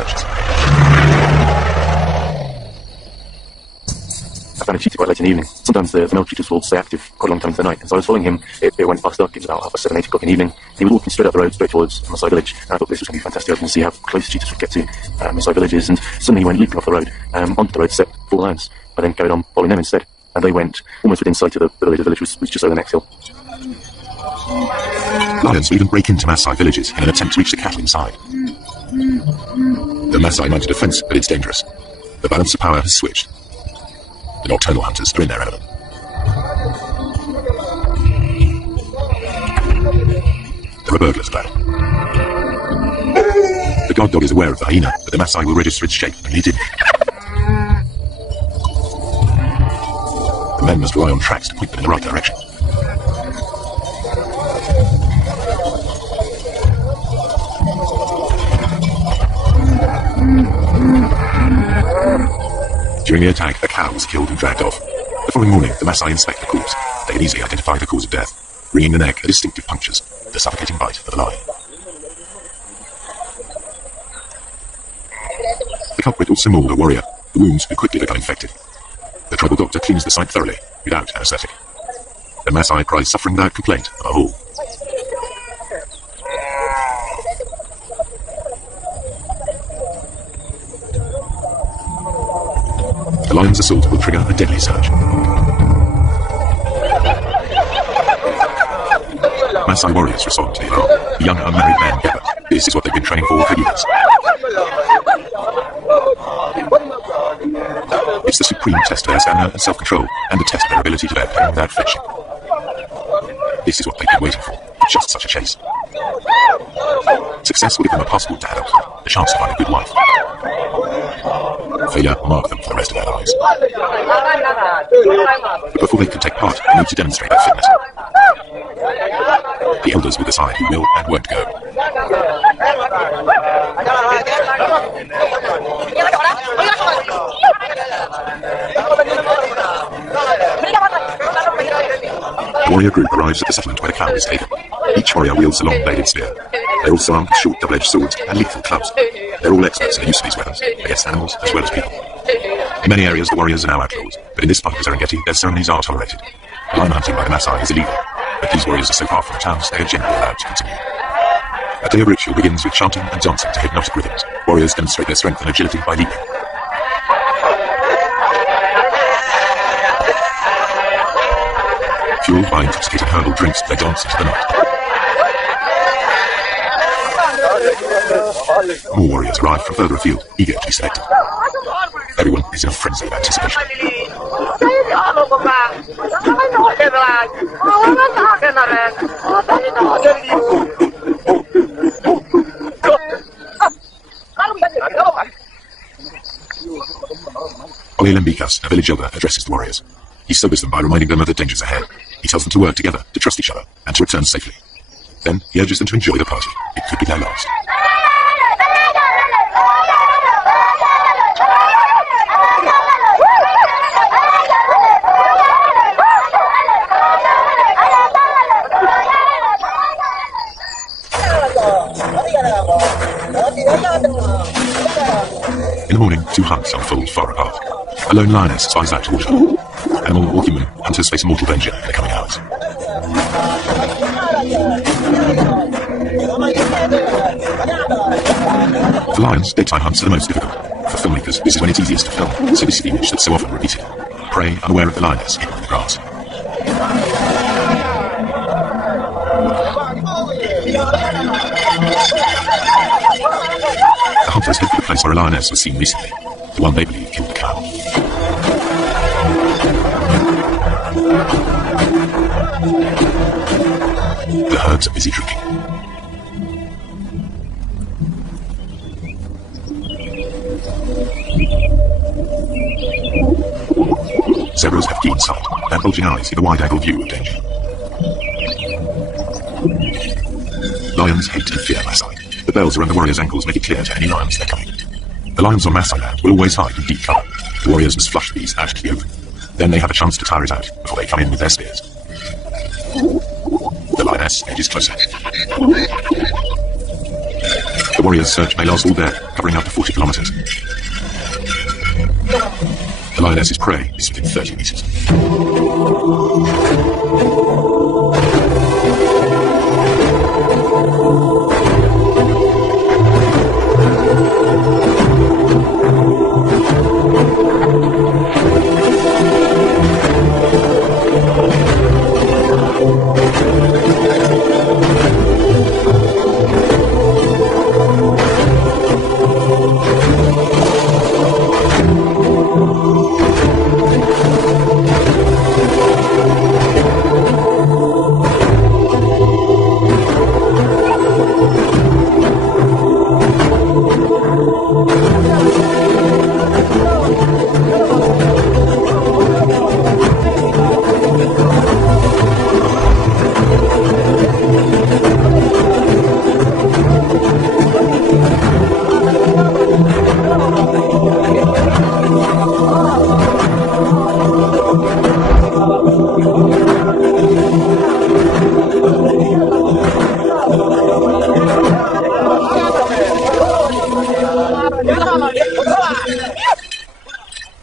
searches. I found a cheetah quite late in the evening. Sometimes the male cheetahs will stay active quite a long time into the night, and so I was following him. It went past dark. It was about 7, 8 o'clock in the evening. He was walking straight up the road, straight towards Masai village, and I thought this was going to be fantastic. I was going to see how close cheetahs would get to Masai villages, and suddenly he went leaping off the road onto the road, set 4 lions. I then carried on following them instead, and they went almost within sight of the village. The village was just over the next hill. Lions will even break into Masai villages in an attempt to reach the cattle inside. The Masai mounted a fence, but it's dangerous. The balance of power has switched. The nocturnal hunters are in their element. There are burglars about. The guard dog is aware of the hyena, but the Masai will register its shape and lead it. The men must rely on tracks to point them in the right direction. During the attack, a cow was killed and dragged off. The following morning, the Masai inspect the corpse. They can easily identify the cause of death. Wringing the neck are distinctive punctures, the suffocating bite of the lion. The culprit also mauled a warrior. The wounds would quickly become infected. The tribal doctor cleans the site thoroughly, without anesthetic. The Masai cries suffering without complaint of a hole. The lion's assault will trigger a deadly surge. Masai warriors respond to the alarm. The young unmarried men gather. This is what they've been training for years. It's the supreme test of their stamina and self-control, and the test of their ability to bear pain without flinching. This is what they've been waiting for, just such a chase. Success will give them a passport to adulthood, the chance to find a good wife. Failure will mark them for the rest of their lives. But before they can take part, they need to demonstrate their fitness. The elders will decide who will and won't go. The warrior group arrives at the settlement where the cow is taken. Each warrior wields a long-bladed spear. They're also armed with short double-edged swords and lethal clubs. They're all experts in the use of these weapons, against animals as well as people. In many areas, the warriors are now outlaws, but in this part of the Serengeti, their ceremonies are tolerated. Lion hunting by the Masai is illegal, but these warriors are so far from the towns, they are generally allowed to continue. A day of ritual begins with chanting and dancing to hypnotic rhythms. Warriors demonstrate their strength and agility by leaping. Fueled by intoxicating herbal drinks, they dance into the night. More warriors arrive from further afield, eager to be selected. Everyone is in a frenzy of anticipation. Oyelembikas, a village elder, addresses the warriors. He sobers them by reminding them of the dangers ahead. He tells them to work together, to trust each other, and to return safely. Then he urges them to enjoy the party. It could be their last. In the morning, 2 hunts unfold far apart. A lone lioness spies out towards them. Animal or human, hunters face mortal danger in the coming hours. For lions, daytime hunts are the most difficult. For filmmakers, this is when it's easiest to film, so this is the image that's so often repeated. Prey unaware of the lioness hidden in the grass. The hunters head for the place where a lioness was seen recently, the one they believe killed the cow. The herds are busy drinking. Zebras have keen sight. Their bulging eyes give a wide-angle view of danger. Lions hate and fear Masai. The bells around the warriors' ankles make it clear to any lions they're coming. The lions on Masai land will always hide in deep cover. The warriors must flush these out to the open. Then they have a chance to tire it out before they come in with their spears. The lioness edges closer. The warriors' search may last all day, covering up to 40 kilometers. The lioness's prey is within 30 meters.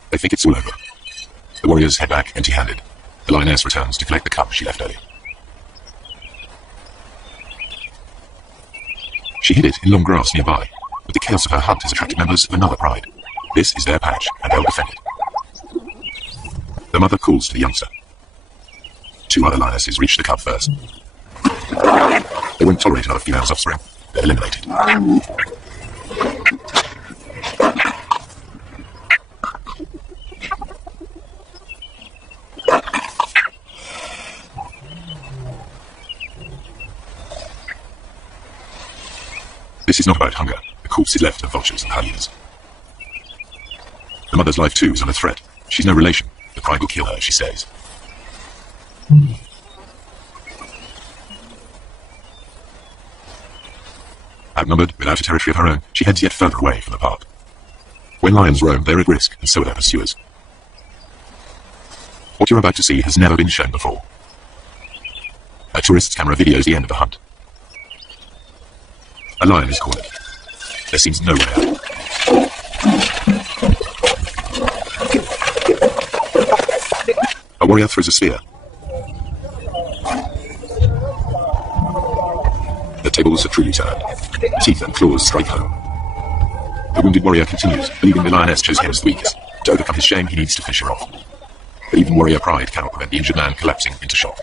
They think it's all over. The warriors head back empty-handed. The lioness returns to collect the cub she left earlier. She hid it in long grass nearby, but the chaos of her hunt has attracted members of another pride. This is their patch, and they'll defend it. The mother calls to the youngster. Two other lionesses reach the cub first. They won't tolerate another female's offspring. They're eliminated. This is not about hunger. The corpse is left of vultures and hyenas. The mother's life too is under threat. She's no relation. The pride will kill her, she says. Outnumbered, without a territory of her own, she heads yet further away from the park. When lions roam, they're at risk, and so are their pursuers. What you're about to see has never been shown before. A tourist's camera videos the end of the hunt. A lion is cornered. There seems no way out. A warrior throws a spear. The tables are truly turned. Teeth and claws strike home. The wounded warrior continues, believing the lioness chose him as the weakest. To overcome his shame, he needs to finish her off. But even warrior pride cannot prevent the injured man collapsing into shock.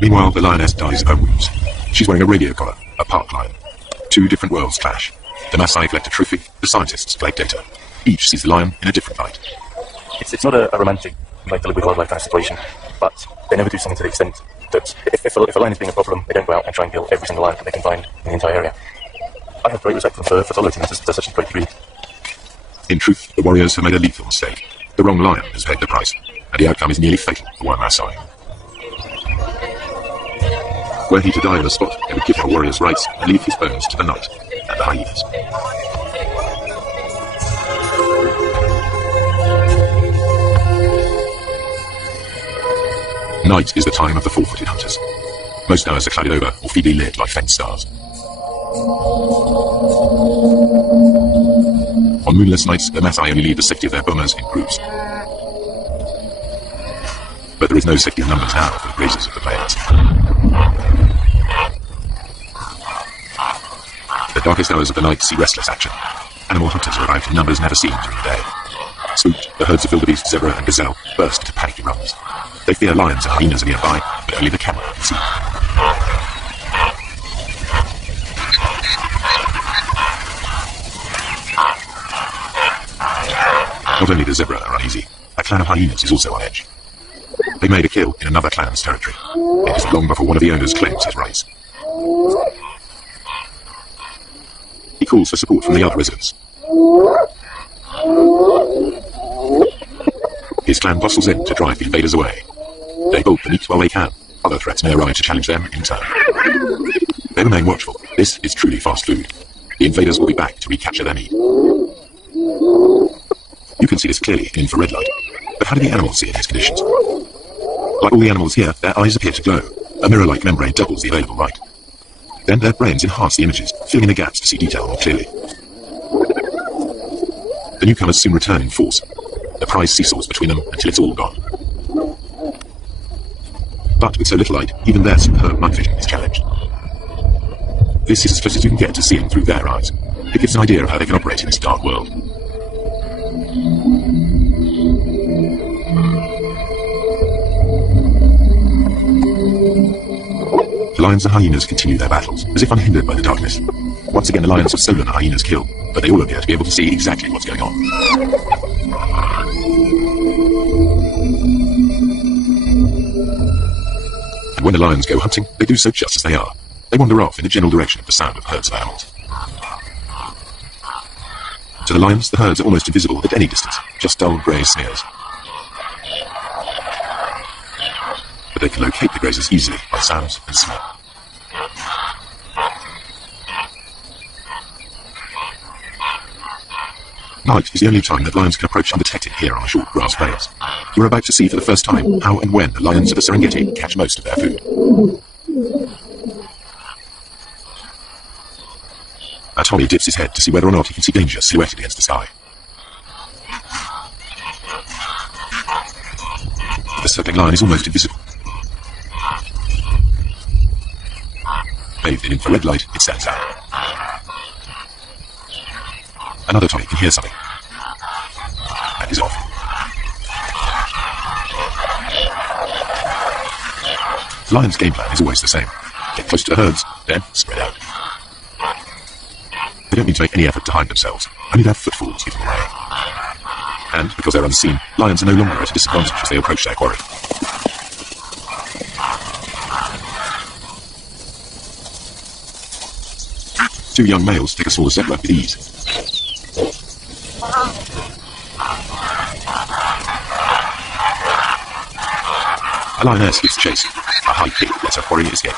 Meanwhile, the lioness dies of her wounds. She's wearing a radio collar, a park lion. Two different worlds clash. The Maasai collect a trophy, the scientists collect data. Each sees the lion in a different light. It's not a romantic, like to live with wildlife kind of situation, but they never do something to the extent that if a lion is being a problem, they don't go out and try and kill every single lion that they can find in the entire area. I have great respect for tolerating this to such a great degree. In truth, the warriors have made a lethal mistake. The wrong lion has paid the price, and the outcome is nearly fatal for one Maasai. Were he to die on the spot, they would give our warriors rights and leave his bones to the night and the hyenas. Night is the time of the four-footed hunters. Most hours are clouded over or feebly lit like faint stars. On moonless nights, the Maasai only leave the safety of their bomas in groups. But there is no safety in numbers now for the grazers of the plains. The darkest hours of the night see restless action. Animal hunters arrive in numbers never seen during the day. Spooked, the herds of wildebeest, zebra and gazelle burst into panicky runs. They fear lions and hyenas are nearby, but only the camera can see. Not only the zebra are uneasy, a clan of hyenas is also on edge. They made a kill in another clan's territory. It is long before one of the owners claims his rights. He calls for support from the other residents. His clan bustles in to drive the invaders away. They bolt the meat while they can. Other threats may arrive to challenge them in turn. They remain watchful. This is truly fast food. The invaders will be back to recapture their meat. You can see this clearly in infrared light. But how do the animals see in these conditions? Like all the animals here, their eyes appear to glow. A mirror-like membrane doubles the available light. Then their brains enhance the images, filling in the gaps to see detail more clearly. The newcomers soon return in force. The prize seesaws between them until it's all gone. But with so little light, even their superb night vision is challenged. This is as close as you can get to seeing through their eyes. It gives an idea of how they can operate in this dark world. The lions and hyenas continue their battles, as if unhindered by the darkness. Once again, the lions have stolen the hyenas' kill, but they all appear to be able to see exactly what's going on. And when the lions go hunting, they do so just as they are. They wander off in the general direction of the sound of herds of animals. To the lions, the herds are almost invisible at any distance, just dull grey smears. But they can locate the grazers easily by sounds and smell. Night is the only time that lions can approach undetected here on the short grass plains. You are about to see for the first time how and when the lions of the Serengeti catch most of their food. Tommy dips his head to see whether or not he can see danger silhouetted against the sky. The circling line is almost invisible. Bathed in infrared light, it stands out. Another Tommy can hear something. And is off. The lion's game plan is always the same. Get close to the herds, then spread out. They don't need to make any effort to hide themselves. Only their footfalls give them away. And, because they're unseen, lions are no longer at a disadvantage as they approach their quarry. Two young males take a smaller zebra with ease. A lioness gives chase. A high kick lets her quarry escape.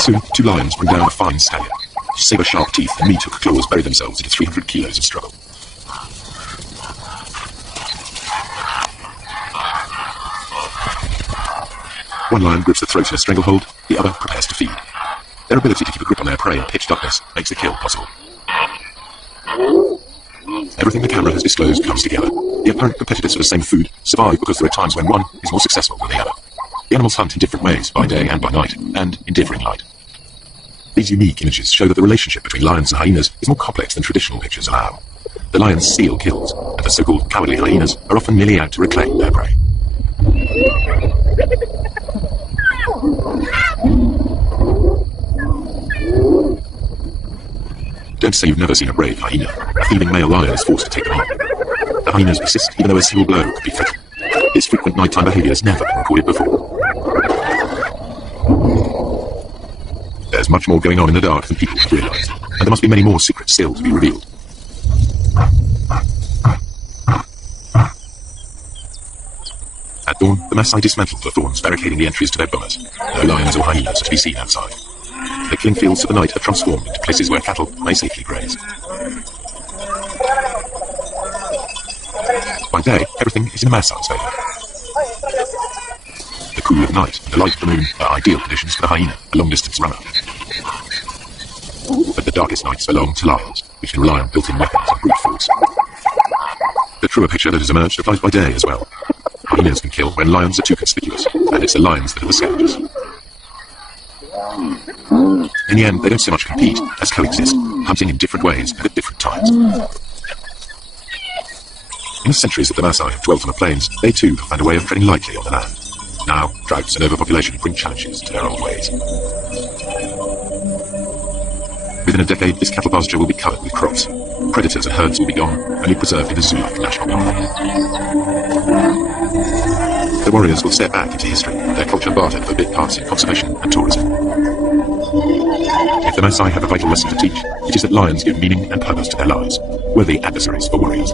Soon, two lions bring down a fine stallion. Saber-sharp teeth and meat-hook claws bury themselves into 300 kilos of struggle. One lion grips the throat in a stranglehold, the other prepares to feed. Their ability to keep a grip on their prey in pitch darkness makes the kill possible. Everything the camera has disclosed comes together. The apparent competitors for the same food survive because there are times when one is more successful than the other. The animals hunt in different ways, by day and by night, and in differing light. These unique images show that the relationship between lions and hyenas is more complex than traditional pictures allow. The lions steal kills, and the so-called cowardly hyenas are often merely out to reclaim their prey. Don't say you've never seen a brave hyena. A thieving male lion is forced to take them on. The hyenas persist even though a single blow could be fatal. Its frequent nighttime behaviour has never been recorded before. There's much more going on in the dark than people have realised, and there must be many more secrets still to be revealed. At dawn, the Maasai dismantled the thorns barricading the entries to their bomas. No lions or hyenas are to be seen outside. The killing fields of the night are transformed into places where cattle may safely graze. By day, everything is in the Maasai's favour. The cool of night and the light of the moon are ideal conditions for the hyena, a long-distance runner. But the darkest nights belong to lions, which can rely on built-in weapons and brute force. The truer picture that has emerged applies by day as well. Hyenas can kill when lions are too conspicuous, and it's the lions that are the scavengers. In the end, they don't so much compete as coexist, hunting in different ways and at different times. In the centuries that the Maasai have dwelt on the plains, they too have found a way of treading lightly on the land. Now, droughts and overpopulation bring challenges to their old ways. Within a decade, this cattle pasture will be covered with crops. Predators and herds will be gone, only preserved in the zoo-like national park. The warriors will step back into history, their culture bartered for big parts in conservation and tourism. If the Maasai have a vital lesson to teach, it is that lions give meaning and purpose to their lives, worthy adversaries for warriors.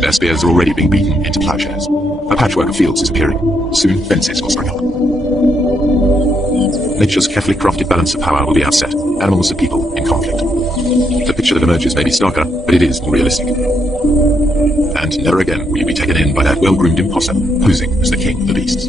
Their spears are already being beaten into plowshares. A patchwork of fields is appearing. Soon fences will spring up. Nature's carefully crafted balance of power will be outset, animals and people in conflict. The picture that emerges may be starker, but it is more realistic. And never again will you be taken in by that well-groomed imposter, posing as the king of the beasts.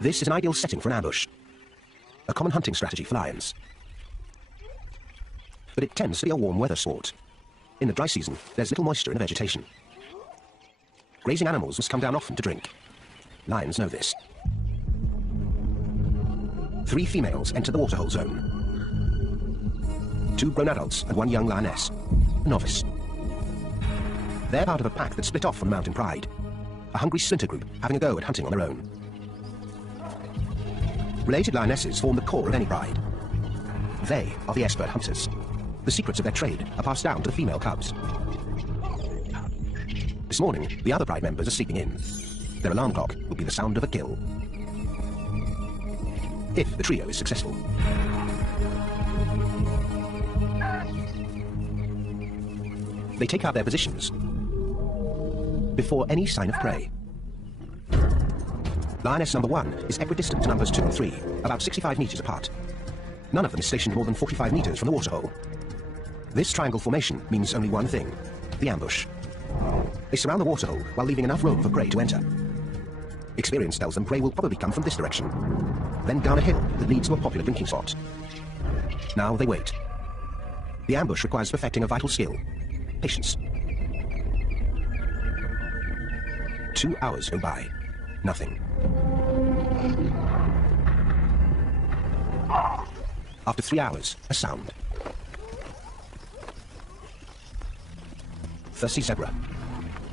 This is an ideal setting for an ambush, a common hunting strategy for lions. But it tends to be a warm weather sport. In the dry season, there's little moisture in the vegetation. Grazing animals must come down often to drink. Lions know this. 3 females enter the waterhole zone. 2 grown adults and 1 young lioness, a novice. They're part of a pack that split off from the Mountain Pride, a hungry splinter group having a go at hunting on their own. Related lionesses form the core of any pride. They are the expert hunters. The secrets of their trade are passed down to the female cubs. This morning, the other pride members are sleeping in. Their alarm clock will be the sound of a kill. If the trio is successful. They take out their positions before any sign of prey. Lioness number 1 is equidistant to numbers 2 and 3, about 65 meters apart. None of them is stationed more than 45 meters from the waterhole. This triangle formation means only one thing: the ambush. They surround the waterhole while leaving enough room for prey to enter. Experience tells them prey will probably come from this direction, then down a hill that leads to a popular drinking spot. Now they wait. The ambush requires perfecting a vital skill: patience. 2 hours go by. Nothing. After 3 hours, a sound. Thirsty zebra,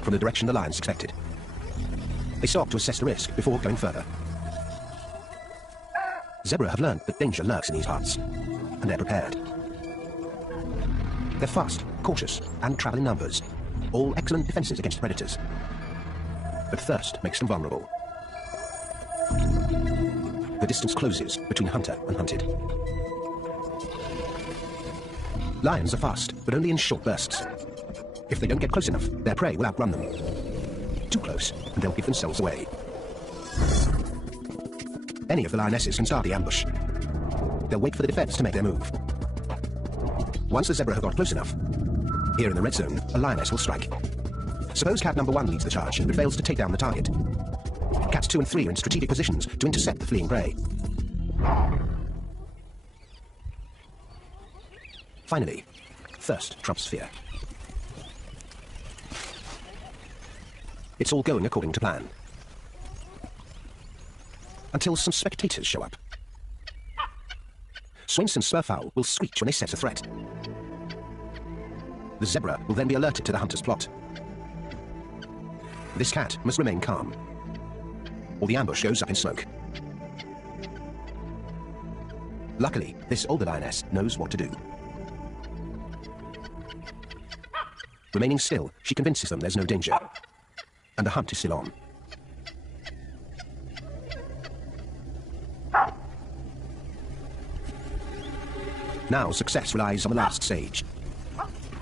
from the direction the lions expected. They stop to assess the risk before going further. Zebra have learned that danger lurks in these parts, and they're prepared. They're fast, cautious, and travel in numbers, all excellent defenses against predators. But thirst makes them vulnerable. The distance closes between hunter and hunted. Lions are fast, but only in short bursts. If they don't get close enough, their prey will outrun them. Too close, and they'll give themselves away. Any of the lionesses can start the ambush. They'll wait for the defense to make their move. Once the zebra have got close enough, here in the red zone, a lioness will strike. Suppose cat number 1 leads the charge, but fails to take down the target. Cats 2 and 3 are in strategic positions to intercept the fleeing prey. Finally, thirst trumps fear. It's all going according to plan. Until some spectators show up. Swainson's spurfowl will screech when they sense a threat. The zebra will then be alerted to the hunter's plot. This cat must remain calm, or the ambush goes up in smoke. Luckily, this older lioness knows what to do. Remaining still, she convinces them there's no danger. And the hunt is still on. Now success relies on the last stage.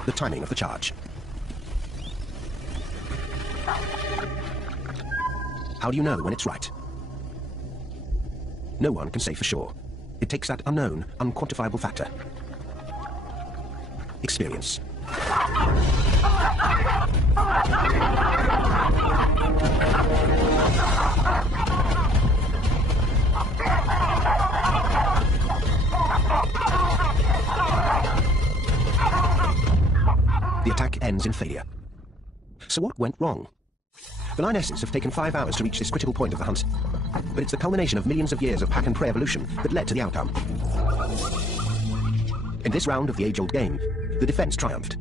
The timing of the charge. How do you know when it's right? No one can say for sure. It takes that unknown, unquantifiable factor. Experience. The attack ends in failure. So what went wrong? The lionesses have taken 5 hours to reach this critical point of the hunt, but it's the culmination of millions of years of pack and prey evolution that led to the outcome. In this round of the age-old game, the defense triumphed.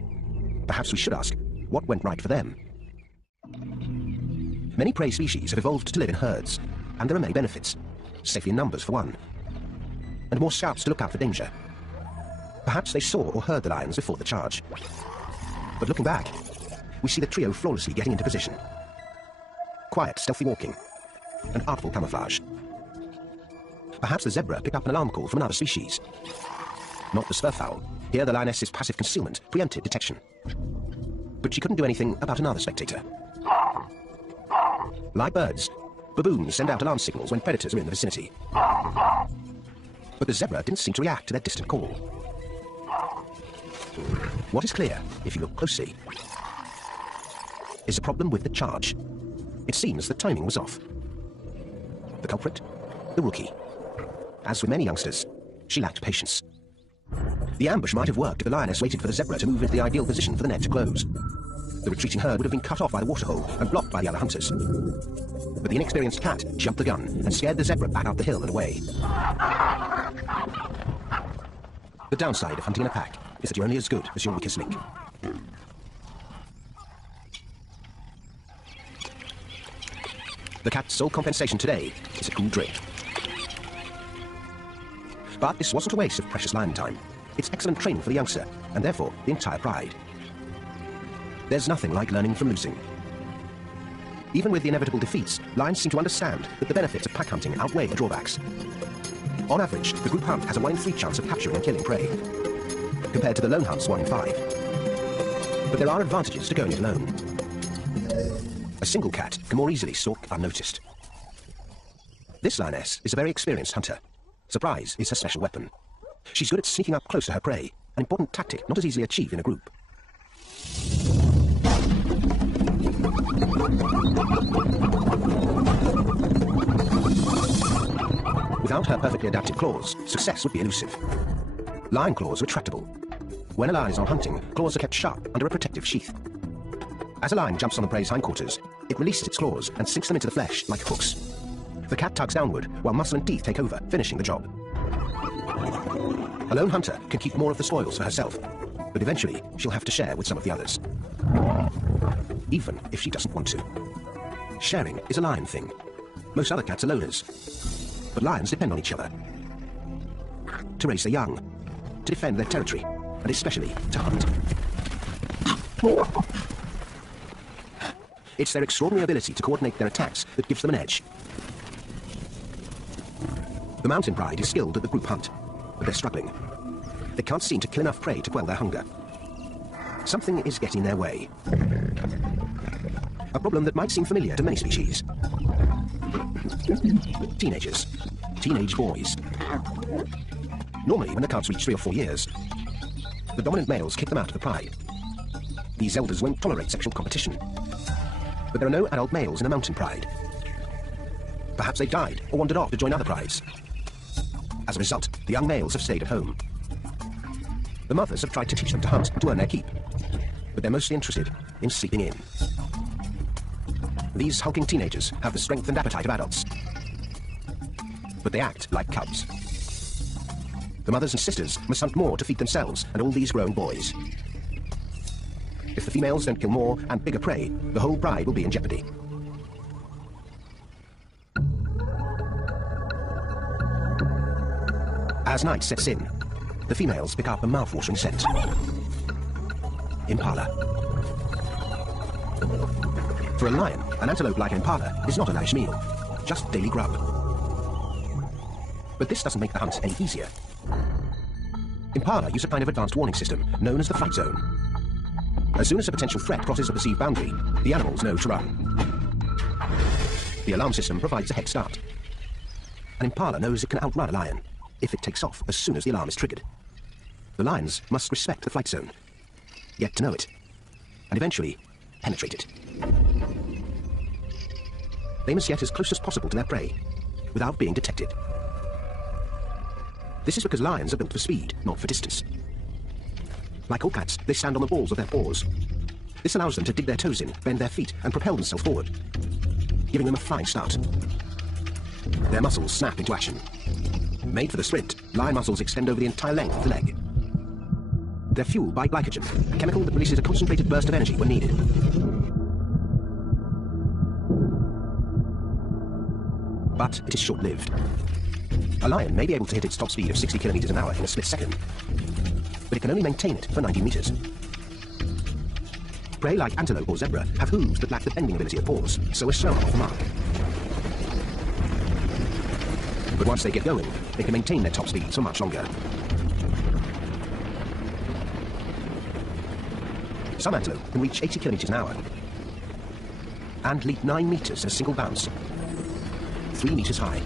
Perhaps we should ask, what went right for them? Many prey species have evolved to live in herds, and there are many benefits. Safety in numbers, for one. And more scouts to look out for danger. Perhaps they saw or heard the lions before the charge. But looking back, we see the trio flawlessly getting into position. Quiet, stealthy walking, and artful camouflage. Perhaps the zebra picked up an alarm call from another species. Not the spurfowl. Here the lioness's passive concealment preempted detection. But she couldn't do anything about another spectator. Like birds, baboons send out alarm signals when predators are in the vicinity. But the zebra didn't seem to react to their distant call. What is clear, if you look closely, is a problem with the charge. It seems the timing was off. The culprit? The rookie. As with many youngsters, she lacked patience. The ambush might have worked if the lioness waited for the zebra to move into the ideal position for the net to close. The retreating herd would have been cut off by the waterhole and blocked by the other hunters. But the inexperienced cat jumped the gun and scared the zebra back up the hill and away. The downside of hunting in a pack is that you're only as good as your weakest link. The cat's sole compensation today is a cool drink. But this wasn't a waste of precious lion time. It's excellent training for the youngster, and therefore the entire pride. There's nothing like learning from losing. Even with the inevitable defeats, lions seem to understand that the benefits of pack hunting outweigh the drawbacks. On average, the group hunt has a 1 in 3 chance of capturing and killing prey, compared to the lone hunt's 1 in 5. But there are advantages to going it alone. A single cat can more easily stalk unnoticed. This lioness is a very experienced hunter. Surprise is her special weapon. She's good at sneaking up close to her prey, an important tactic not as easily achieved in a group. Without her perfectly adapted claws, success would be elusive. Lion claws are retractable. When a lion is on hunting, claws are kept sharp under a protective sheath. As a lion jumps on the prey's hindquarters, it releases its claws and sinks them into the flesh like hooks. The cat tugs downward, while muscle and teeth take over, finishing the job. A lone hunter can keep more of the spoils for herself, but eventually she'll have to share with some of the others. Even if she doesn't want to. Sharing is a lion thing. Most other cats are loners, but lions depend on each other. To raise their young, to defend their territory, and especially to hunt. It's their extraordinary ability to coordinate their attacks that gives them an edge. The mountain pride is skilled at the group hunt, but they're struggling. They can't seem to kill enough prey to quell their hunger. Something is getting in their way. A problem that might seem familiar to many species. Teenagers. Teenage boys. Normally, when the cubs reach 3 or 4 years, the dominant males kick them out of the pride. These elders won't tolerate sexual competition. But there are no adult males in the mountain pride. Perhaps they died or wandered off to join other prides. As a result, the young males have stayed at home. The mothers have tried to teach them to hunt and to earn their keep, but they're mostly interested in sleeping in. These hulking teenagers have the strength and appetite of adults, but they act like cubs. The mothers and sisters must hunt more to feed themselves and all these grown boys. If the females don't kill more and bigger prey, the whole pride will be in jeopardy. As night sets in, the females pick up a mouth-watering scent. Impala. For a lion, an antelope like an impala is not a lavish meal, just daily grub. But this doesn't make the hunt any easier. Impala use a kind of advanced warning system known as the flight zone. As soon as a potential threat crosses a perceived boundary, the animals know to run. The alarm system provides a head start. An impala knows it can outrun a lion if it takes off as soon as the alarm is triggered. The lions must respect the flight zone, get to know it, and eventually penetrate it. They must get as close as possible to their prey without being detected. This is because lions are built for speed, not for distance. Like all cats, they stand on the balls of their paws. This allows them to dig their toes in, bend their feet, and propel themselves forward, giving them a flying start. Their muscles snap into action. Made for the sprint, lion muscles extend over the entire length of the leg. They're fueled by glycogen, a chemical that releases a concentrated burst of energy when needed. But it is short-lived. A lion may be able to hit its top speed of 60 kilometers an hour in a split second, but it can only maintain it for 90 meters. Prey like antelope or zebra have hooves that lack the bending ability of paws, so are slower off the mark. But once they get going, they can maintain their top speed for much longer. Some antelope can reach 80 kilometers an hour and leap 9 meters in a single bounce, 3 meters high.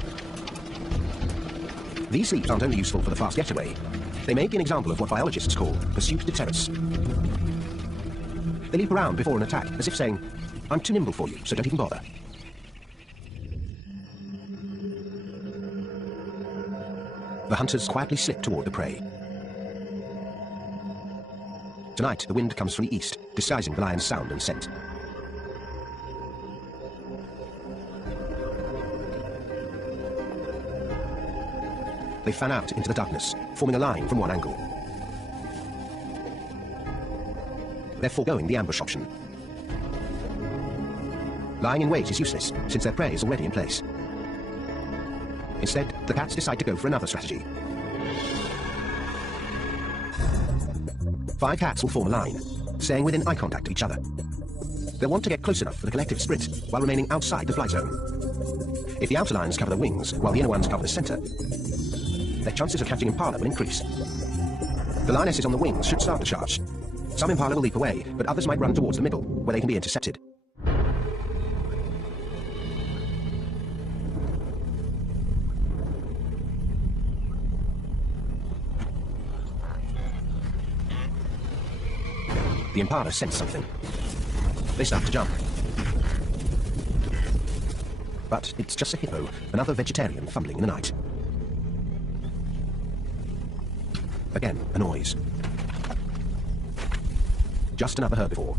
These leaps aren't only useful for the fast getaway, they may be an example of what biologists call pursuit deterrence. They leap around before an attack, as if saying, "I'm too nimble for you, so don't even bother." The hunters quietly slip toward the prey. Tonight, the wind comes from the east, disguising the lion's sound and scent. They fan out into the darkness, forming a line from one angle. They're foregoing the ambush option. Lying in wait is useless, since their prey is already in place. Instead, the cats decide to go for another strategy. 5 cats will form a line, staying within eye contact of each other. They'll want to get close enough for the collective sprint, while remaining outside the flight zone. If the outer lions cover the wings, while the inner ones cover the center, their chances of catching impala will increase. The lionesses on the wings should start the charge. Some impala will leap away, but others might run towards the middle, where they can be intercepted. The impala sense something. They start to jump. But it's just a hippo, another vegetarian fumbling in the night. Again, a noise. Just another herbivore.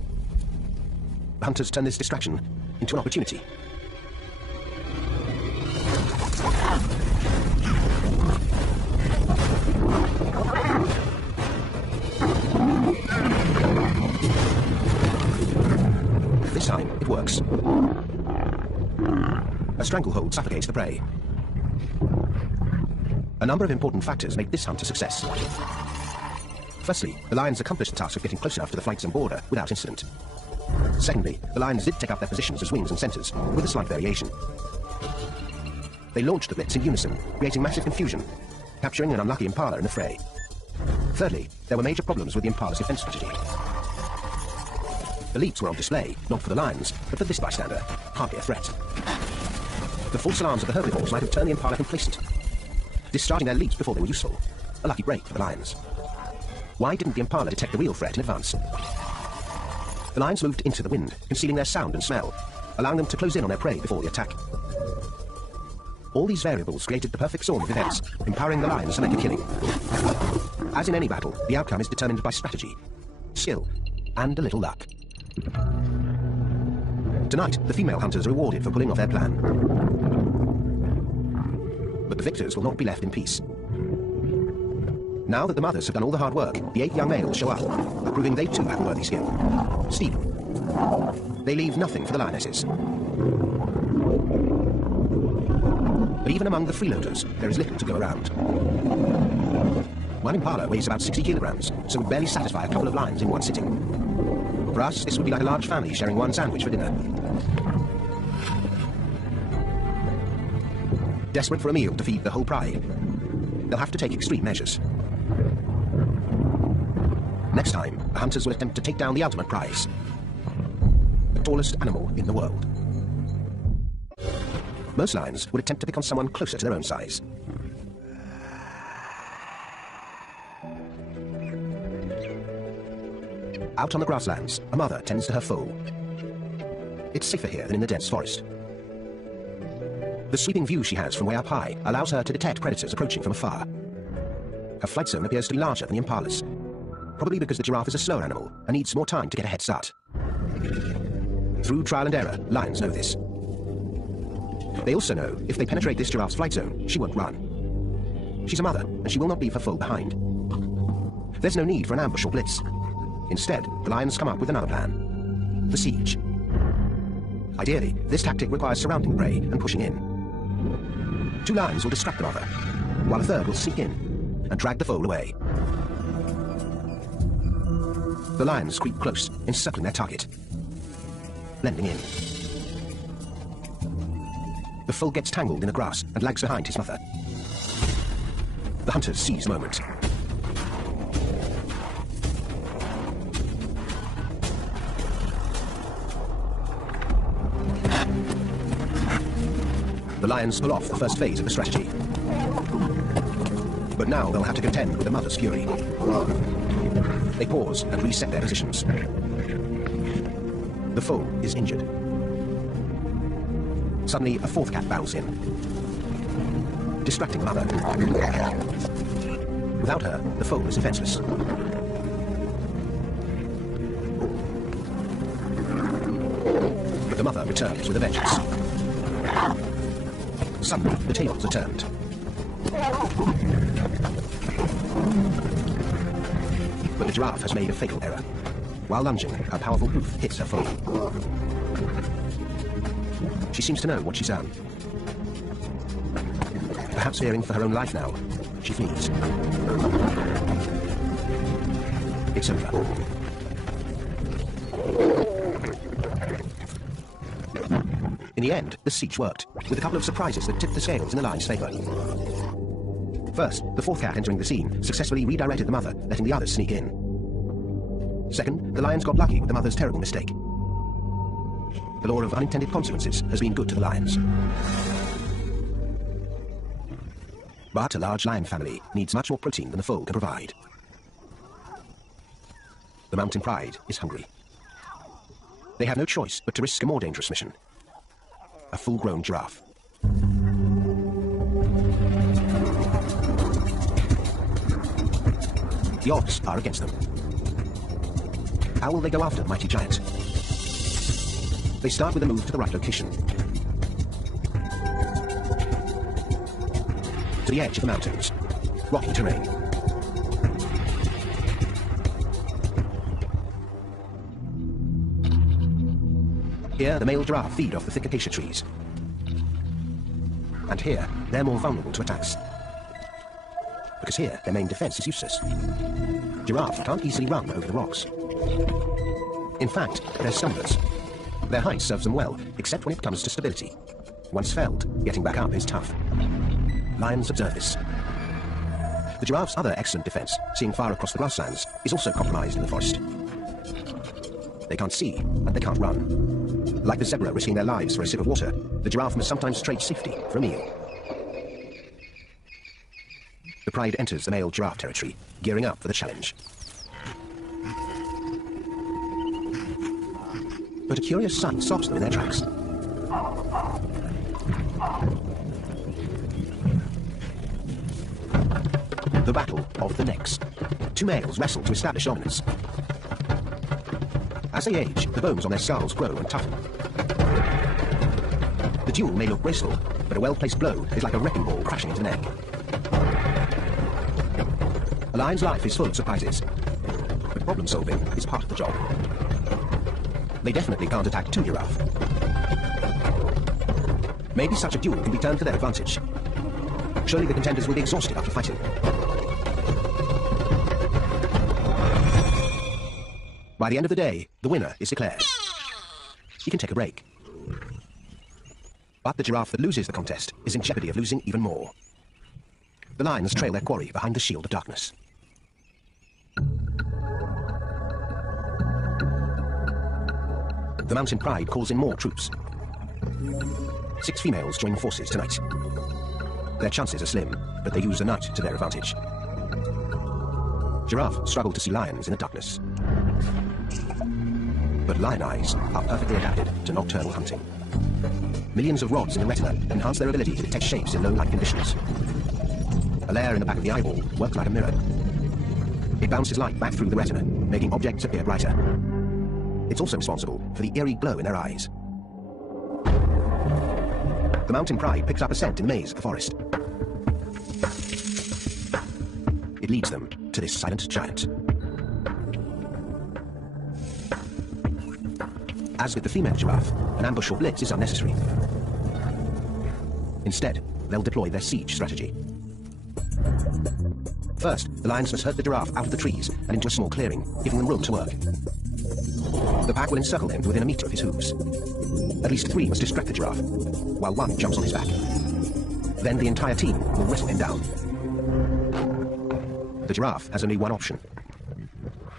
The hunters turn this distraction into an opportunity. This time, it works. A stranglehold suffocates the prey. A number of important factors make this hunt a success. Firstly, the lions accomplished the task of getting close enough to the flight zone border without incident. Secondly, the lions did take up their positions as wings and centers, with a slight variation. They launched the blitz in unison, creating massive confusion, capturing an unlucky impala in the fray. Thirdly, there were major problems with the impala's defense strategy. The leaps were on display, not for the lions, but for this bystander, hardly a threat. The false alarms of the herbivores might have turned the impala complacent, discharging their leaps before they were useful. A lucky break for the lions. Why didn't the impala detect the real threat in advance? The lions moved into the wind, concealing their sound and smell, allowing them to close in on their prey before the attack. All these variables created the perfect storm of events, empowering the lions to make a killing. As in any battle, the outcome is determined by strategy, skill, and a little luck. Tonight, the female hunters are rewarded for pulling off their plan. But the victors will not be left in peace. Now that the mothers have done all the hard work, the 8 young males show up, proving they too have worthy skill. Stealing. They leave nothing for the lionesses. But even among the freeloaders, there is little to go around. One impala weighs about 60 kilograms, so would barely satisfy a couple of lions in one sitting. For us, this would be like a large family sharing one sandwich for dinner. Desperate for a meal to feed the whole pride, they'll have to take extreme measures. Next time, the hunters will attempt to take down the ultimate prize, the tallest animal in the world. Most lions would attempt to pick on someone closer to their own size. Out on the grasslands, a mother tends to her foal. It's safer here than in the dense forest. The sweeping view she has from way up high allows her to detect predators approaching from afar. Her flight zone appears to be larger than the impala's, probably because the giraffe is a slower animal and needs more time to get a head start. Through trial and error, lions know this. They also know if they penetrate this giraffe's flight zone, she won't run. She's a mother, and she will not leave her foal behind. There's no need for an ambush or blitz. Instead, the lions come up with another plan: the siege. Ideally, this tactic requires surrounding prey and pushing in. Two lions will distract the mother, while a third will sneak in and drag the foal away. The lions creep close, encircling their target, blending in. The foal gets tangled in the grass and lags behind his mother. The hunters seize the moment. The lions pull off the first phase of the strategy. But now they'll have to contend with the mother's fury. They pause and reset their positions. The foal is injured. Suddenly, a fourth cat barrels in, distracting the mother. Without her, the foal is defenseless. But the mother returns with a vengeance. Suddenly, the tables are turned. But the giraffe has made a fatal error. While lunging, a powerful hoof hits her foal. She seems to know what she's done. Perhaps fearing for her own life now, she flees. It's over. In the end, the siege worked, with a couple of surprises that tipped the scales in the lion's favour. First, the fourth cat entering the scene successfully redirected the mother, letting the others sneak in. Second, the lions got lucky with the mother's terrible mistake. The law of unintended consequences has been good to the lions. But a large lion family needs much more protein than the foal can provide. The mountain pride is hungry. They have no choice but to risk a more dangerous mission: a full-grown giraffe. The odds are against them. How will they go after the mighty giant? They start with a move to the right location. To the edge of the mountains. Rocky terrain. Here, the male giraffe feed off the thick acacia trees. And here, they're more vulnerable to attacks. Because here, their main defense is useless. Giraffes can't easily run over the rocks. In fact, they're stumblers. Their height serves them well, except when it comes to stability. Once felled, getting back up is tough. Lions observe this. The giraffe's other excellent defense, seeing far across the grasslands, is also compromised in the forest. They can't see, and they can't run. Like the zebra risking their lives for a sip of water, the giraffe must sometimes trade safety for a meal. The pride enters the male giraffe territory, gearing up for the challenge. But a curious sight stops them in their tracks. The battle of the necks. Two males wrestle to establish dominance. As they age, the bones on their skulls grow and toughen. The duel may look graceful, but a well-placed blow is like a wrecking ball crashing into the neck. A lion's life is full of surprises, but problem-solving is part of the job. They definitely can't attack two giraffe. Maybe such a duel can be turned to their advantage. Surely the contenders will be exhausted after fighting. By the end of the day, the winner is declared. He can take a break. But the giraffe that loses the contest is in jeopardy of losing even more. The lions trail their quarry behind the shield of darkness. The mountain pride calls in more troops. 6 females join forces tonight. Their chances are slim, but they use the night to their advantage. Giraffe struggle to see lions in the darkness. But lion eyes are perfectly adapted to nocturnal hunting. Millions of rods in the retina enhance their ability to detect shapes in low light conditions. A layer in the back of the eyeball works like a mirror. It bounces light back through the retina, making objects appear brighter. It's also responsible for the eerie glow in their eyes. The mountain pride picks up a scent in the maze of the forest. It leads them to this silent giant. As with the female giraffe, an ambush or blitz is unnecessary. Instead, they'll deploy their siege strategy. First, the lions must herd the giraffe out of the trees and into a small clearing, giving them room to work. The pack will encircle him to within a meter of his hooves. At least 3 must distract the giraffe, while 1 jumps on his back. Then the entire team will wrestle him down. The giraffe has only one option: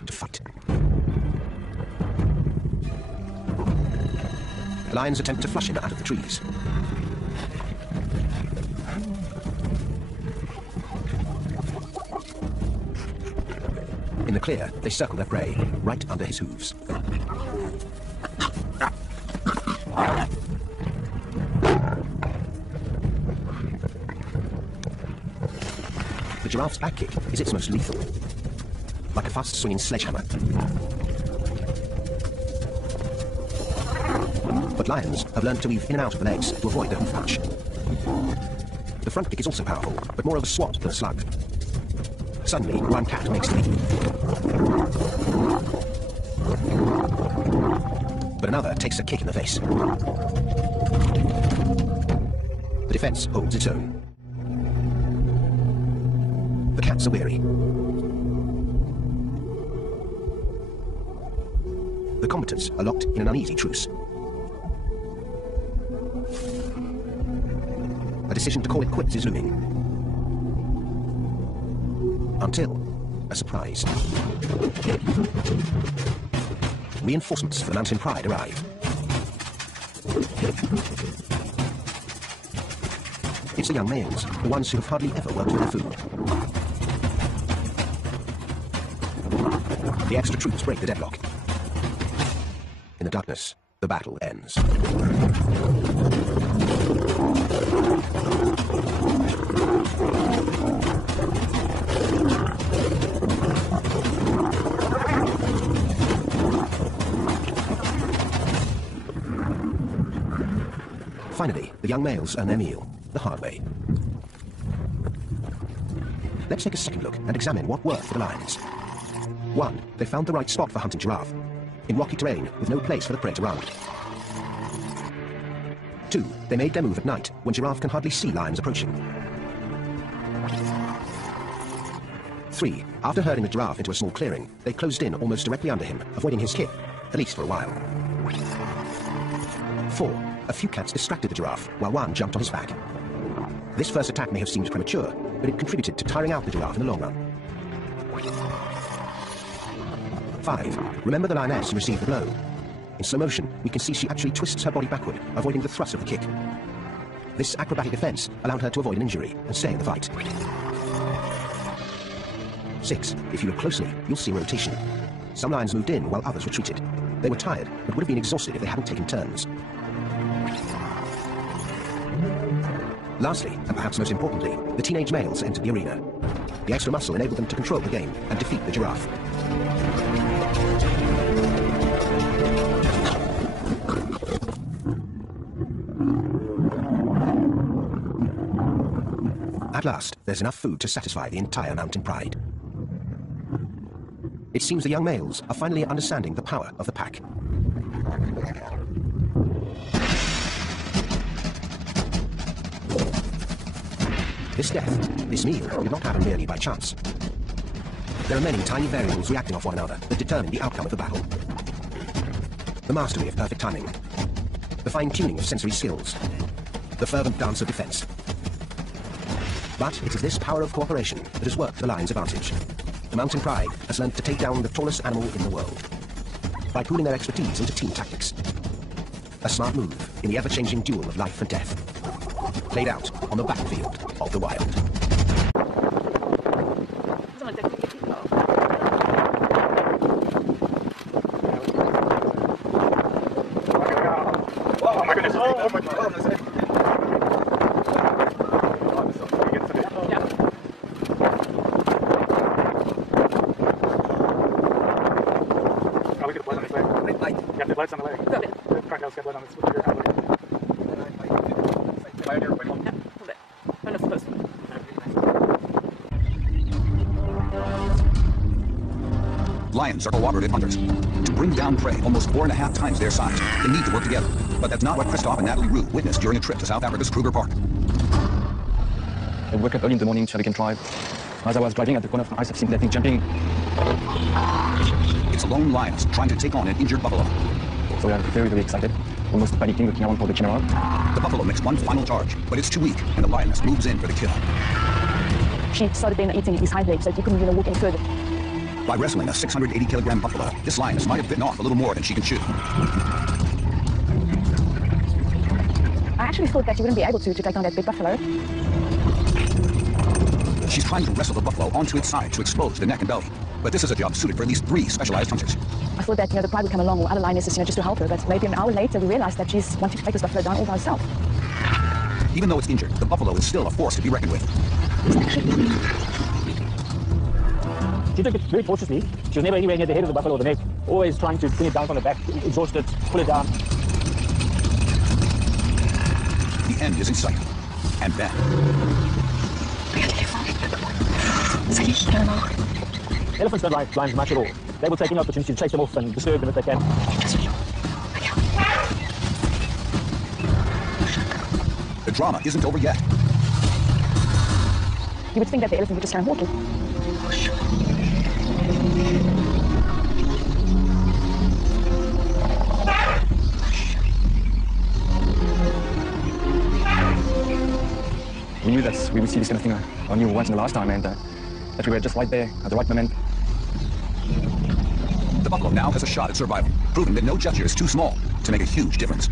to fight. The lions attempt to flush him out of the trees. In the clear, they circle their prey, right under his hooves. The giraffe's back kick is its most lethal, like a fast-swinging sledgehammer. But lions have learned to weave in and out of the legs to avoid the hoof punch. The front kick is also powerful, but more of a swat than a slug. Suddenly, one cat makes the leap. But another takes a kick in the face. The defense holds its own. The cats are weary. The combatants are locked in an uneasy truce. A decision to call it quits is looming. Until a surprise. Reinforcements for the mountain pride arrive. It's the young males, the ones who have hardly ever worked for their food. The extra troops break the deadlock. In the darkness, the battle ends. Finally, the young males earn their meal, the hard way. Let's take a second look and examine what worked for the lions. 1. They found the right spot for hunting giraffe, in rocky terrain with no place for the prey to run. 2. They made their move at night, when giraffe can hardly see lions approaching. 3. After herding the giraffe into a small clearing, they closed in almost directly under him, avoiding his kick, at least for a while. 4. A few cats distracted the giraffe, while 1 jumped on his back. This first attack may have seemed premature, but it contributed to tiring out the giraffe in the long run. 5. Remember the lioness who received the blow? In slow motion, we can see she actually twists her body backward, avoiding the thrust of the kick. This acrobatic defense allowed her to avoid an injury and stay in the fight. 6. If you look closely, you'll see rotation. Some lions moved in while others retreated. They were tired, but would have been exhausted if they hadn't taken turns. Lastly, and perhaps most importantly, the teenage males entered the arena. The extra muscle enabled them to control the game and defeat the giraffe. At last, there's enough food to satisfy the entire mountain pride. It seems the young males are finally understanding the power of the pack. This death, this meal, did not happen merely by chance. There are many tiny variables reacting off one another that determine the outcome of the battle. The mastery of perfect timing, the fine-tuning of sensory skills, the fervent dance of defense. But it is this power of cooperation that has worked the lion's advantage. The mountain pride has learned to take down the tallest animal in the world by pooling their expertise into team tactics. A smart move in the ever-changing duel of life and death, played out on the battlefield of the wild. Oh my goodness! Oh my God! We get blood on his leg. Yeah, the blood's on the leg. The crocodile's got blood on his leg. Lions are cooperative hunters. To bring down prey almost 4.5 times their size, they need to work together. But that's not what Christophe and Natalie Roux witnessed during a trip to South Africa's Kruger Park. I woke up early in the morning so we can drive. As I was driving at the corner of my eyes, I've seen that thing jumping. It's a lone lioness trying to take on an injured buffalo. So we are very, very excited. Almost panicking, looking around for the camera. The buffalo makes one final charge, but it's too weak, and the lioness moves in for the kill. She started then eating his hind leg, so he couldn't walk any further. By wrestling a 680-kilogram buffalo, this lioness might have bitten off a little more than she can chew. I actually thought that you wouldn't be able to take down that big buffalo. She's trying to wrestle the buffalo onto its side to expose the neck and belly. But this is a job suited for at least 3 specialized hunters. I thought that, the pride would come along or other lionesses, just to help her, but maybe an hour later we realized that she's wanting to take this buffalo down all by herself. Even though it's injured, the buffalo is still a force to be reckoned with. She took it very cautiously. She was never anywhere near the head of the buffalo or the neck, always trying to bring it down from the back, exhaust it, pull it down. The end is in sight. And then... Elephants don't like lions much at all. They will take any opportunity to chase them off and disturb them if they can. The drama isn't over yet. You would think that the elephant would just carry on walking. We knew that we would see this kind of thing only once in the last time, and that we were just right there at the right moment. The buffalo now has a shot at survival, proving that no gesture is too small to make a huge difference.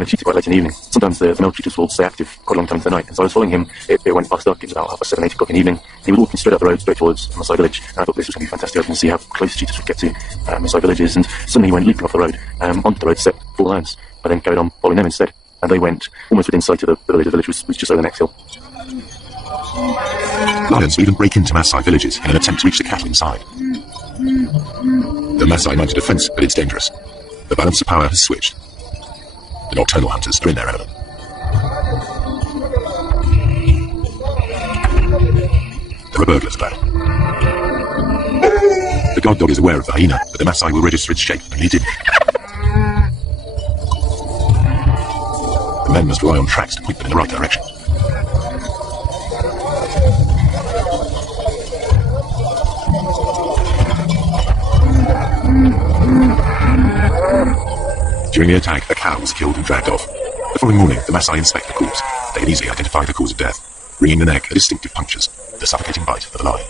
kind of cheated quite late in the evening. Sometimes the male cheetahs will stay active quite a long time into the night, and so I was following him. It went past dark. It was about 7, 8 o'clock in the evening. He was walking straight up the road, straight towards Masai village, and I thought this was going to be fantastic. I was going to see how close cheetahs would get to Masai villages, and suddenly he went leaping off the road onto the road, set 4 lions. I then carried on following them instead, and they went almost within sight of the village. The village was just over the next hill. Lions will even break into Maasai villages in an attempt to reach the cattle inside. The Maasai mounted a fence, but it's dangerous. The balance of power has switched. The nocturnal hunters are in their element. There are burglars about. The guard dog is aware of the hyena, but the Maasai will register its shape and lead in. The men must rely on tracks to point them in the right direction. During the attack, a cow was killed and dragged off. The following morning, the Maasai inspect the corpse. They can easily identify the cause of death. Ringing the neck are distinctive punctures, the suffocating bite of the lion.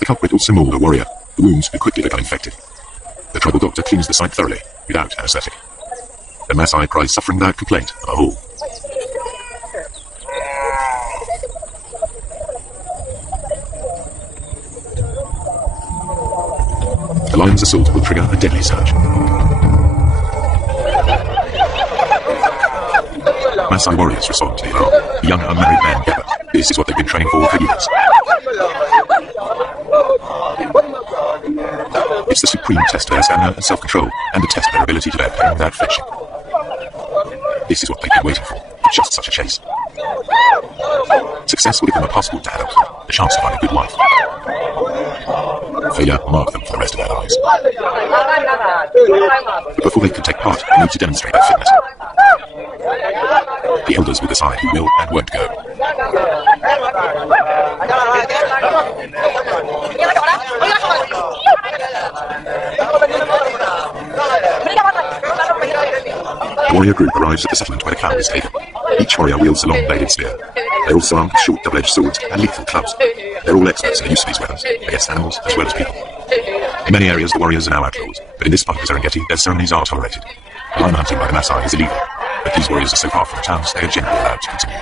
The culprit also mauled a warrior. The wounds would quickly become infected. The tribal doctor cleans the site thoroughly, without anesthetic. The Maasai cries suffering without complaint of a hole. The lion's assault will trigger a deadly surge. Maasai warriors respond to the alarm. The young unmarried men gather. This is what they've been training for years. It's the supreme test of their stamina and self-control, and the test of their ability to bear pain without flinching. This is what they've been waiting for, just such a chase. Success will give them a passport to adulthood, a chance to find a good wife. Failure will mark them for the rest of their lives. But before they can take part, they need to demonstrate their fitness. The elders will decide who will and won't go. The warrior group arrives at the settlement where the cow is taken. Each warrior wields a long-bladed spear. They're also armed with short double-edged swords and lethal clubs. They're all experts in the use of these weapons, against animals as well as people. In many areas, the warriors are now outlaws, but in this part of the Serengeti, their ceremonies are tolerated. Lion hunting by the Maasai is illegal, but these warriors are so far from the towns, they are generally allowed to continue.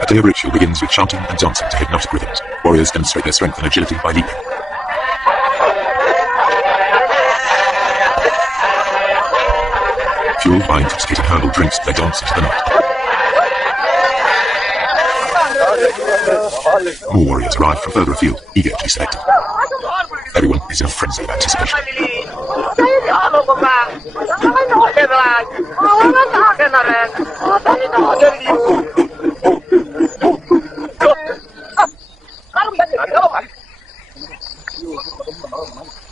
A day of ritual begins with chanting and dancing to hypnotic rhythms. Warriors demonstrate their strength and agility by leaping. Fueled by intoxicating herbal drinks, they dance into the night. More warriors arrive from further afield, eager to be selected. Everyone is in a frenzy of anticipation.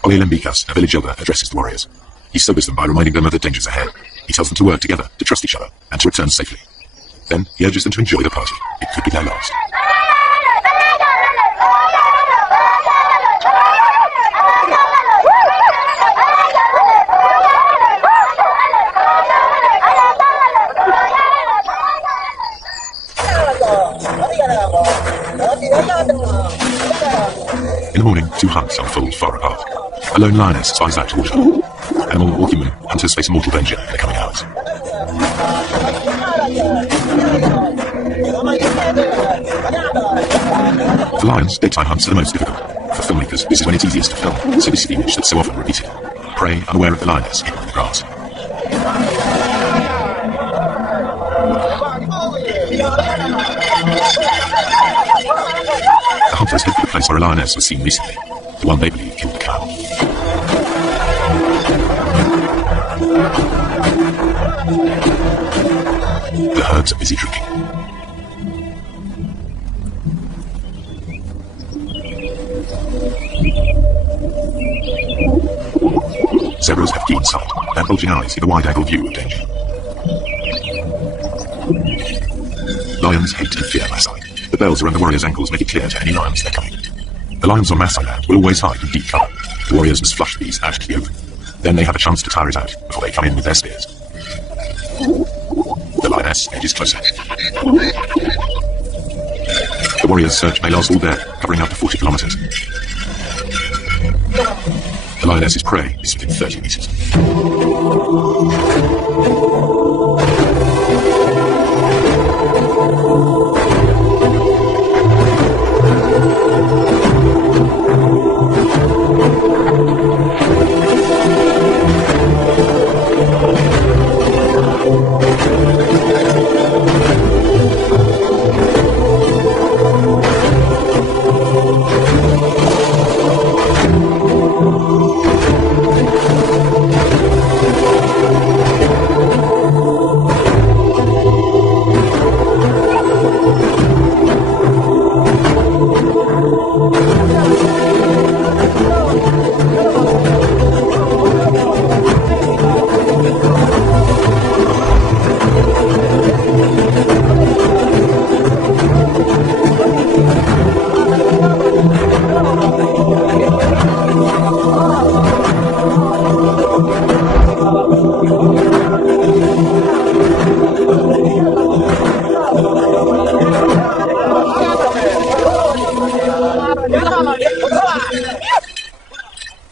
Oyelembikas, a village elder, addresses the warriors. He sobers them by reminding them of the dangers ahead. He tells them to work together, to trust each other, and to return safely. Then he urges them to enjoy the party. It could be their last. In the morning, 2 hunts unfold far apart. A lone lioness spies out towards her. Animal or human, hunters face mortal danger in the coming hours. For lions, daytime hunts are the most difficult. For filmmakers, this is when it's easiest to film, so this is the image that's so often repeated. Prey unaware of the lioness hidden in the grass. The hunters head for the place where a lioness was seen recently, the one they believe killed the cow. The herds are busy drinking. Zebras have keen sight. Their bulging eyes give a wide-angle view of danger. Lions hate and fear Maasai. The bells around the warriors' ankles make it clear to any lions they're coming. The lions on Maasai land will always hide in deep cover. The warriors must flush these out to the open. Then they have a chance to tire it out before they come in with their spears. The lioness edges closer. The warriors' search may last all day, covering up to 40 kilometers. The lioness's prey is within 30 meters.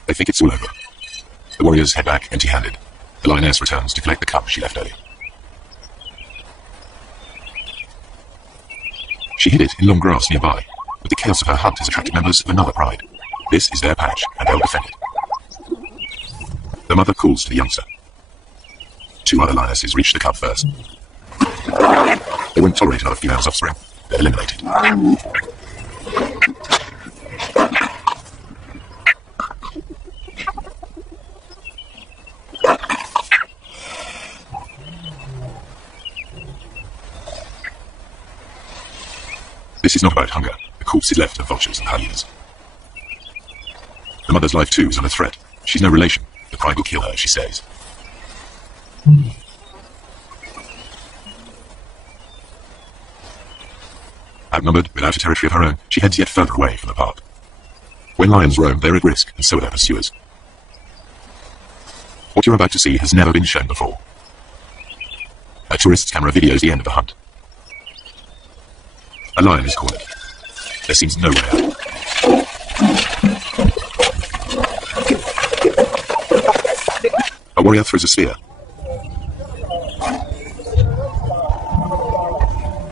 They think it's all over. The warriors head back empty-handed. The lioness returns to collect the cub she left earlier. She hid it in long grass nearby, but the chaos of her hunt has attracted members of another pride. This is their patch, and they'll defend it. The mother calls to the youngster. 2 other lionesses reach the cub first. They won't tolerate another female's offspring. They're eliminated. This is not about hunger. The corpse is left of vultures and hyenas. The mother's life too is under threat. She's no relation. The pride will kill her, she says. Outnumbered, without a territory of her own, she heads yet further away from the park. When lions roam, they're at risk, and so are their pursuers. What you're about to see has never been shown before. A tourist's camera videos the end of the hunt. A lion is cornered. There seems no way out. A warrior throws a spear.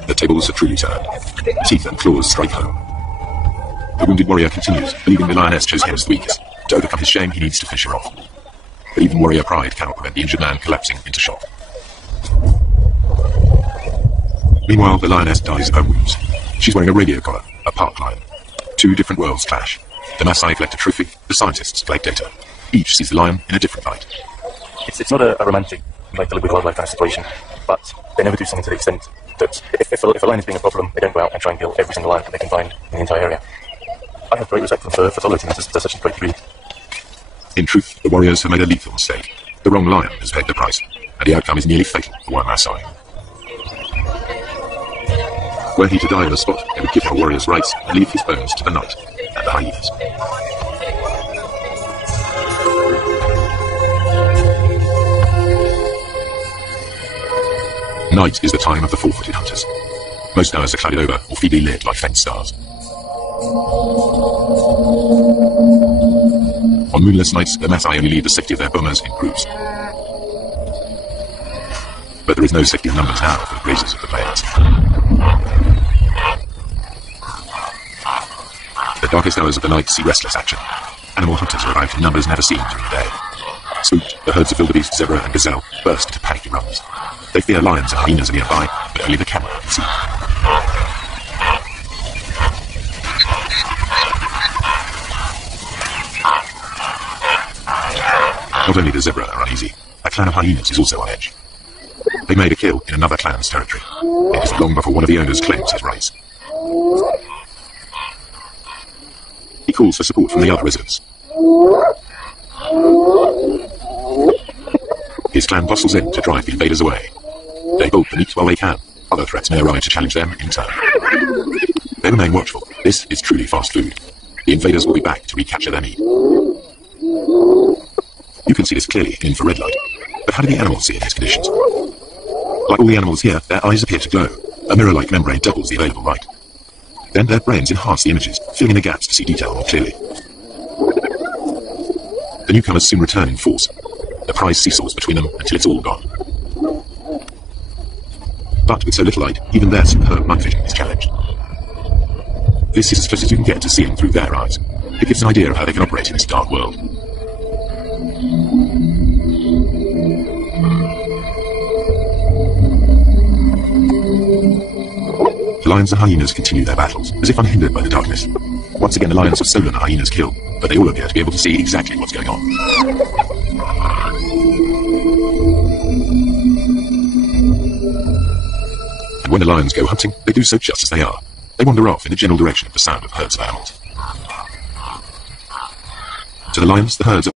The tables are truly turned. Teeth and claws strike home. The wounded warrior continues, believing the lioness chose him as the weakest. To overcome his shame, he needs to finish her off. But even warrior pride cannot prevent the injured man collapsing into shock. Meanwhile, the lioness dies of her wounds. She's wearing a radio collar, a park lion. 2 different worlds clash. The Maasai collect a trophy, the scientists collect data. Each sees the lion in a different light. It's not a romantic, like to live with wildlife kind of situation, but they never do something to the extent that if a lion is being a problem, they don't go out and try and kill every single lion that they can find in the entire area. I have great respect for them for tolerating this to such a great degree. In truth, the warriors have made a lethal mistake. The wrong lion has paid the price, and the outcome is nearly fatal for one Maasai. Were he to die on the spot, they would give our warriors' rights and leave his bones to the night and the hyenas. Night is the time of the 4-footed hunters. Most hours are clouded over or feebly lit like faint stars. On moonless nights, the Maasai only leave the safety of their bomas in groups. But there is no safety in numbers now for the grazers of the plains. The darkest hours of the night see restless action. Animal hunters arrive in numbers never seen during the day. Spooked, the herds of wildebeest, zebra and gazelle burst into panicky runs. They fear lions and hyenas are nearby, but only the camera can see them. Not only the zebra are uneasy, a clan of hyenas is also on edge. They made a kill in another clan's territory. It isn't long before one of the owners claims his rights. He calls for support from the other residents. His clan bustles in to drive the invaders away. They bolt the meat while they can. Other threats may arrive to challenge them in turn. They remain watchful. This is truly fast food. The invaders will be back to recapture their meat. You can see this clearly in infrared light. But how do the animals see in these conditions? Like all the animals here, their eyes appear to glow. A mirror-like membrane doubles the available light. Then their brains enhance the images, filling in the gaps to see detail more clearly. The newcomers soon return in force. The prize seesaws between them until it's all gone. But with so little light, even their superb night vision is challenged. This is as close as you can get to seeing through their eyes. It gives an idea of how they can operate in this dark world. The lions and hyenas continue their battles, as if unhindered by the darkness. Once again the lions have stolen the hyenas' kill, but they all appear to be able to see exactly what's going on. And when the lions go hunting, they do so just as they are. They wander off in the general direction of the sound of herds of animals. To the lions, the herds are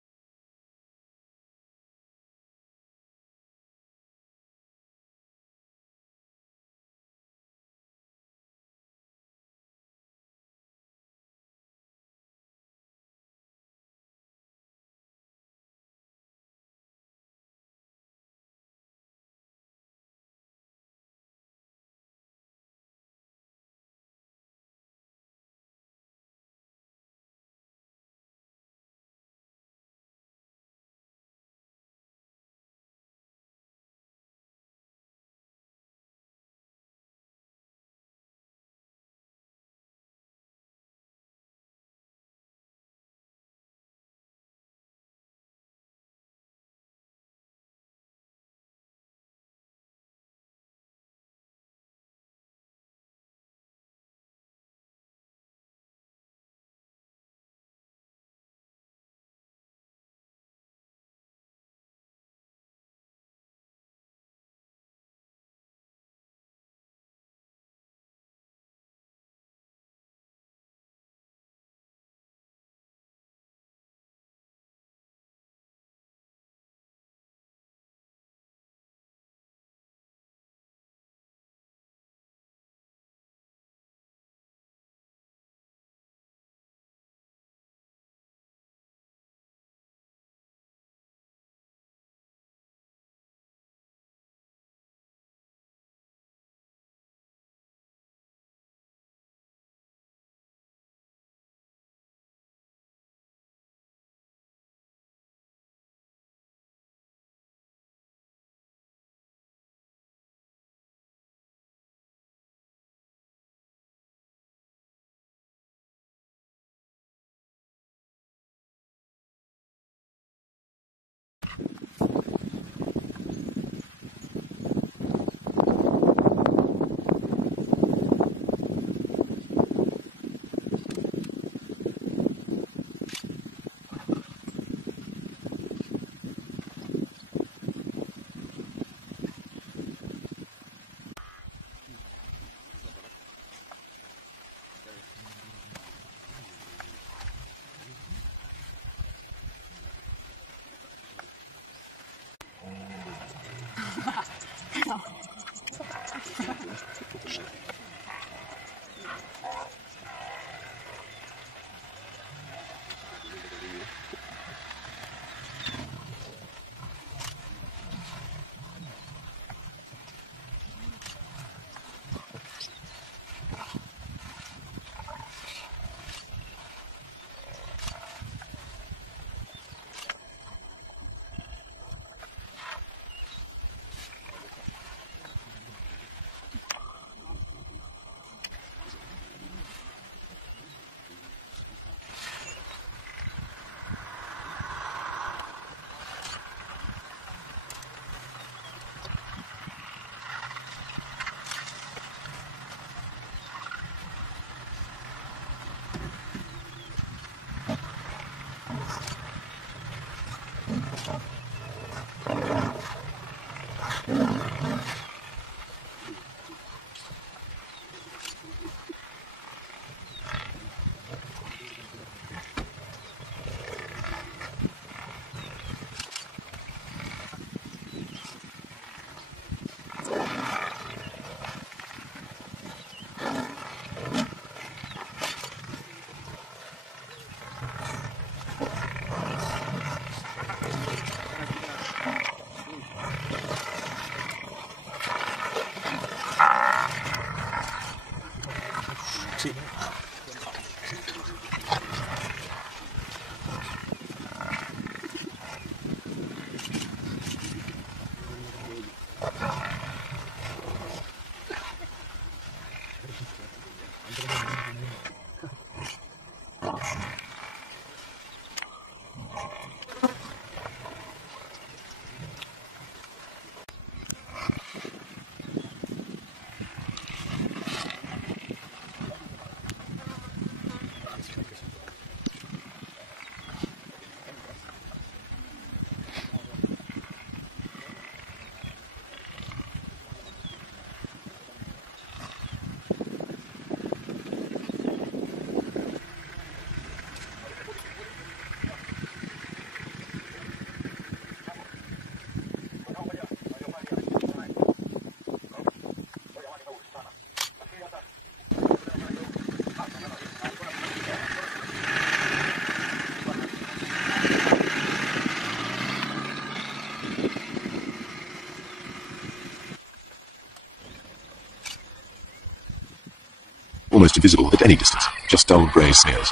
Almost invisible at any distance, just dull grey smears.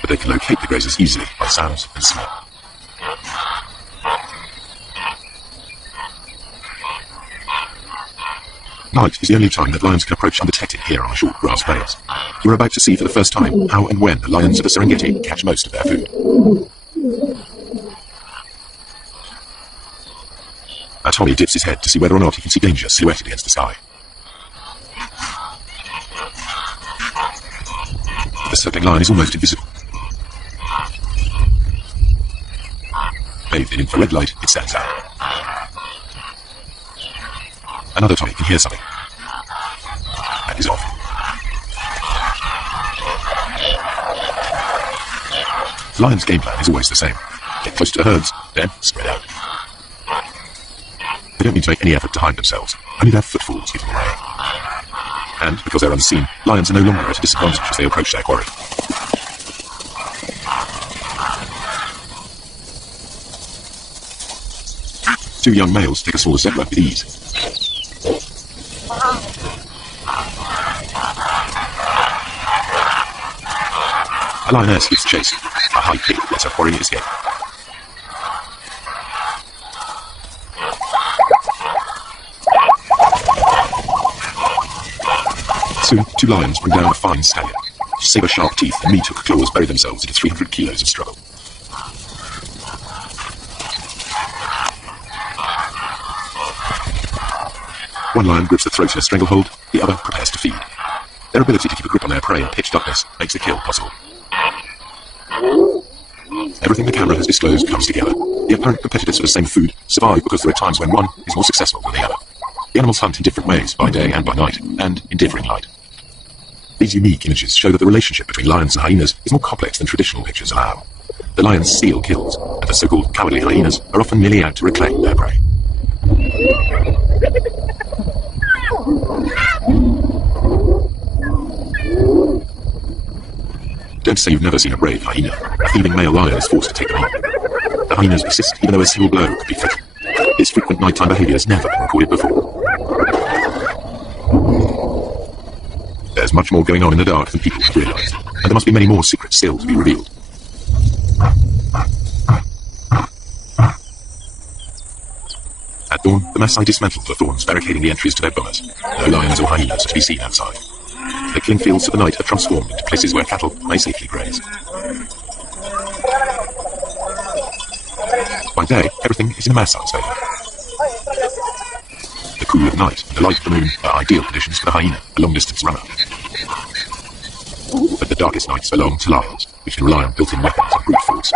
But they can locate the grazers easily by sounds and smell. Night is the only time that lions can approach undetected here on the short grass plains. You are about to see for the first time how and when the lions of the Serengeti catch most of their food. Tommy dips his head to see whether or not he can see danger silhouetted against the sky. The circling line is almost invisible. Bathed in infrared light, it stands out. Another Tommy can hear something. And is off. The lion's game plan is always the same. Get close to the herds, then spread out. They don't need to make any effort to hide themselves, only their footfalls give them away. And, because they're unseen, lions are no longer at a disadvantage as they approach their quarry. Two young males take a smaller zebra with ease. A lioness gives chase. A high kick lets her quarry escape. Soon, two lions bring down a fine stallion. Saber-sharp teeth and meat-hook claws bury themselves into 300 kilos of struggle. One lion grips the throat in a stranglehold, the other prepares to feed. Their ability to keep a grip on their prey in pitch darkness makes the kill possible. Everything the camera has disclosed comes together. The apparent competitors for the same food survive because there are times when one is more successful than the other. The animals hunt in different ways, by day and by night, and in differing light. These unique images show that the relationship between lions and hyenas is more complex than traditional pictures allow. The lions steal kills, and the so-called cowardly hyenas are often merely out to reclaim their prey. Don't say you've never seen a brave hyena. A thieving male lion is forced to take them on. The hyenas persist even though a single blow could be fatal. Its frequent nighttime behaviour has never been recorded before. There's much more going on in the dark than people have realised, and there must be many more secrets still to be revealed. At dawn, the Maasai dismantle the thorns barricading the entries to their bomas. No lions or hyenas are to be seen outside. The killing fields of the night are transformed into places where cattle may safely graze. By day, everything is in the Maasai's favour. The cool of night and the light of the moon are ideal conditions for the hyena, a long-distance runner. But the darkest nights belong to lions, which can rely on built-in weapons and brute force.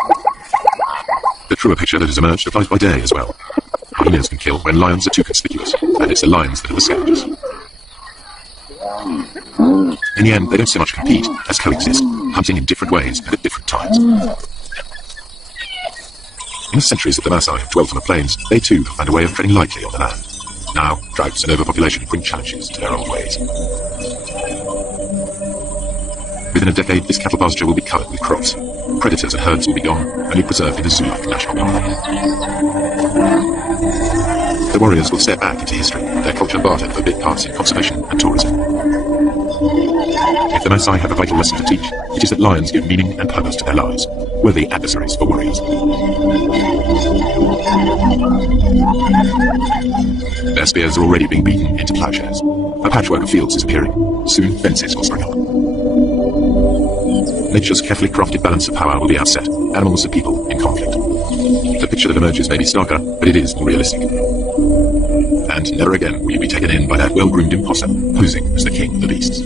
The truer picture that has emerged applies by day as well. Hyenas can kill when lions are too conspicuous, and it's the lions that are the scavengers. In the end, they don't so much compete as coexist, hunting in different ways and at different times. In the centuries that the Maasai have dwelt on the plains, they too have found a way of treading lightly on the land. Now, droughts and overpopulation bring challenges to their old ways. Within a decade, this cattle pasture will be covered with crops. Predators and herds will be gone, only preserved in the zoo-like national park. The warriors will step back into history, their culture bartered for big parts in conservation and tourism. If the Maasai have a vital lesson to teach, it is that lions give meaning and purpose to their lives, worthy adversaries for warriors. Their spears are already being beaten into plowshares. A patchwork of fields is appearing. Soon, fences will spring up. Nature's carefully crafted balance of power will be outset, animals and people in conflict. The picture that emerges may be starker, but it is more realistic. And never again will you be taken in by that well-groomed imposter, posing as the king of the beasts.